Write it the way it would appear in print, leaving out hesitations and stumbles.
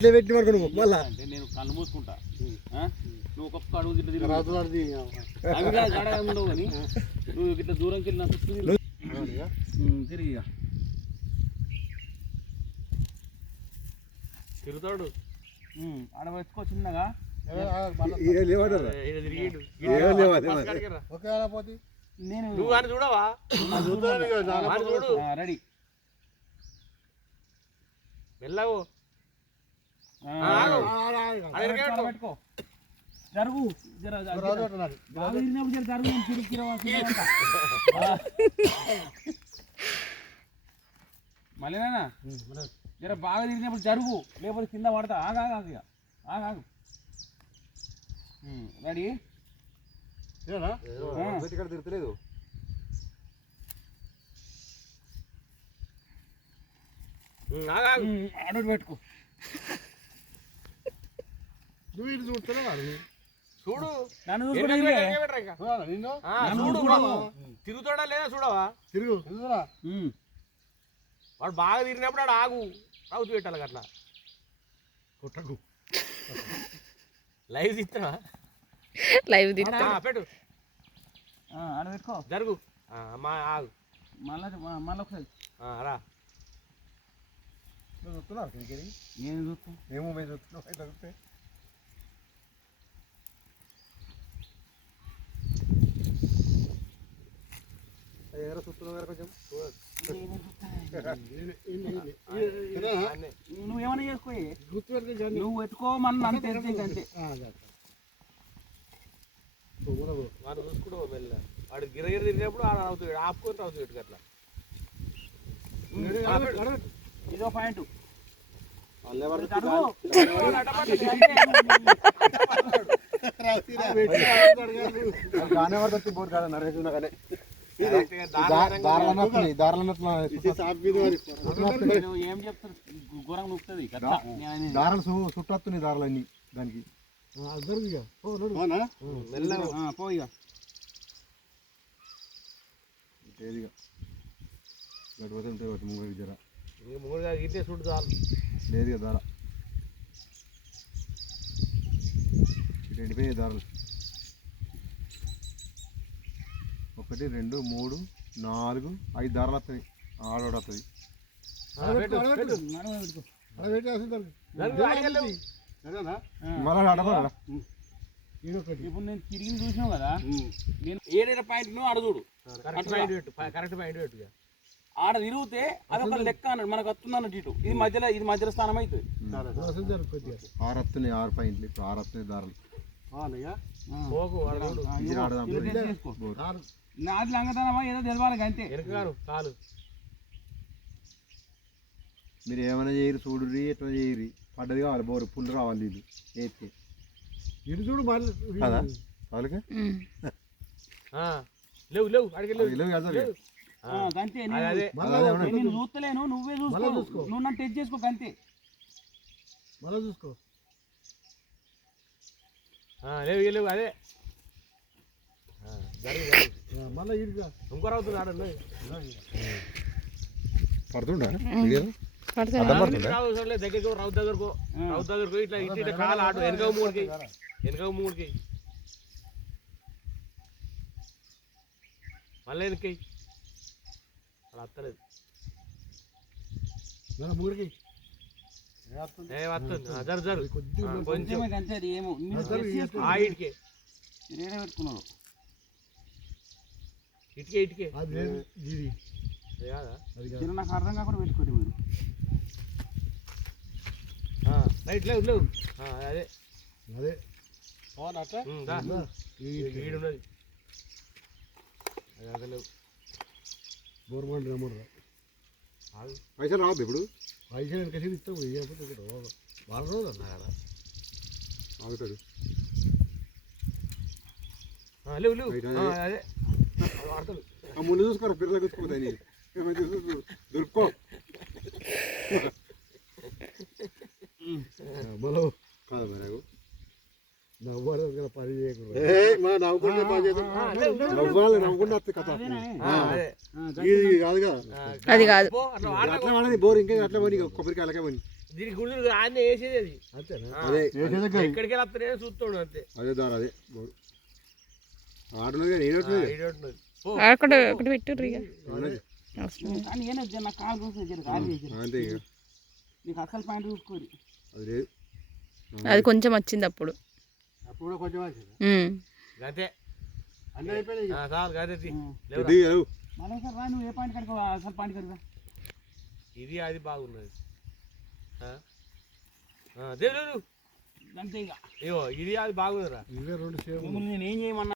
పెట్టి పడుకో మళ్ళా అంటే నేను కళ్ళు మూసుకుంటా నువ్వు ఒక్కొక్క అడుగు గిట్ల ఉండవు కానీ నువ్వు ఇట్లా దూరంకి వెళ్ళిన తిరిగి తిరుగుతాడు ఆడ పెట్టుకో చిన్నగా నేను నువ్వు అని చూడవా చూడు రెడీ వెళ్ళవు పెట్టుకో జరుగు మళ్ళీనా జర బాగా తిరిగినప్పుడు జరుగు లేకపోతే కింద పడతా ఆగాగు రెడీ తిరుగుతలేదు ఆడు పెట్టుకో నువ్వు ఇటు చూడుతున్నావా చూడు నన్ను తిరుగుతాడా లేదా చూడవా తిరుగురా వాడు బాగా తిరిగినప్పుడు ఆడు ఆగు రౌతు పెట్టాలి అట్లా కొట్టకు లైవ్ తీస్తున్నా లైవ్ పెట్టు ఆడ పెట్టుకో జరుగు మా ఆగు మళ్ళీ ఒకసారి రా చూస్తున్నారు నేను చూస్తా మేము మేము చూస్తున్నాం అయితే చూస్తే ఎవరో చూస్తున్నావు కదా కొంచెం నువ్వేమన్నా చేసుకో నువ్వు పెట్టుకోమని అంతే అంతే వాడు చూసుకుంటావు మెల్ల వాడు గిరగిర తిరిగినప్పుడు ఆడ అవుతుంది ఆపుకొని అవుతుంది ఇటు అట్లా ఇదో పాయింట్ బోర్ కాదు నరేష్ కానీ ఏం చెప్తారు ఘోరంగా నొక్కుతుంది దారాలు చుట్టొస్తున్నాయి దారాలన్నీ దానికి పోయిగా ఏదిగా గడిపోతే ఉంటాయి ఒకటి మూడు జర మూడుగా ఇట్టే చుట్టూ చాలు లేదు కదా దార ఇటు ఎండిపోయాయి దారాలు 1 2 3 4 5 దారాలు వస్తాయి ఆడోడు వస్తుంది మళ్ళీ ఆడపడా ఇప్పుడు నేను తిరిగి చూసినావు కదా నేను ఏడైనా పాయింట్ నువ్వు ఆడ చూడు కరెక్ట్ పాయింట్ పెట్టు ఆడ తిరిగితే అదొక లెక్క అన్నాడు మనకు వస్తుంది అన్నట్టు ఇటు ఇది మధ్యలో స్థానం అవుతుంది 6 వస్తున్నాయి 6 పాయింట్లు ఇప్పుడు 6 వస్తున్నాయి దారాలు నాది లంగతనమా ఏదో తెలవాలి అంతే కాలు మీరు ఏమైనా చేయరు చూడుర్రి ఎట్లా చేయరు పడ్డది కావాలి బోరు పుల్లు రావాలి ఇది ఎత్తి ఇటు చూడు కదా వాళ్ళకి లేవు అంతే నేను చూస్తలేను నువ్వే చూసుకో నువ్వు నన్ను టెస్ట్ చేసుకో అంతే మళ్ళీ చూసుకో లేవు అదే మళ్ళీ ఇంకో అవుతుంది ఆడండి పడుతుండా దగ్గరకు రౌత్ దగ్గరకు ఇట్లా ఇట్లా కాలు ఆడు వెనక మూడికి మళ్ళీ వెనక్కి అలా వస్తలేదు మూడికి జరు కొంచెం ఏమో ఇటుకే పెట్టుకున్నాడు ఇటుకే నాకు అర్థం కాకుండా పెట్టుకోండి మీరు రైట్ లేవు అదే అట్లా ఈడున్నది అదే లేవు గవర్నమెంట్ పైసలు రావద్దు ఇప్పుడు పైసలు వెనక ఇస్తావు వాళ్ళ రోజు అన్నా కదా ఆగుతాడు లేవు అదే ముందు చూసుకోరా పిల్లలు కూర్చుకోతాయి దొరుకో మళ్ళీ కాదు మరి నవ్వాలి పని చేయకుండా నవ్వుకుంటే వస్తుంది కథ ఇది కాదు కదా అది కాదు అట్లా పడని బోర్ ఇంకా అట్లా పోనీ కొబ్బరికి అలాగే పోనీ దీనికి గుడి ఆయన వేసేది అది అదే ఎక్కడికి వెళ్ళి చూస్తాడు అంతే. అదే దాని అదే ఆడున్నది అక్కడ ఒకటి పెట్టుర్రు ఇక కానీ ఏనొచ్చు నాకు కాలు కోసం అంతే ఇక నీకు అసలు పాయింట్ చూసుకోరు. అది లేదు అది కొంచెం వచ్చింది అప్పుడు అప్పుడు కూడా కొంచెం అంతే అన్నీ అయిపోయినాయి చాలు అదే మరోసారి రా, నువ్వు ఏ పాయింట్ కడుకో అసలు పాయింట్ కడుగా. ఇది అది బాగున్నది దేవుడు అంతే ఇక ఇగో ఇది అది బాగుందిరా. నేను ఏం చేయమన్నా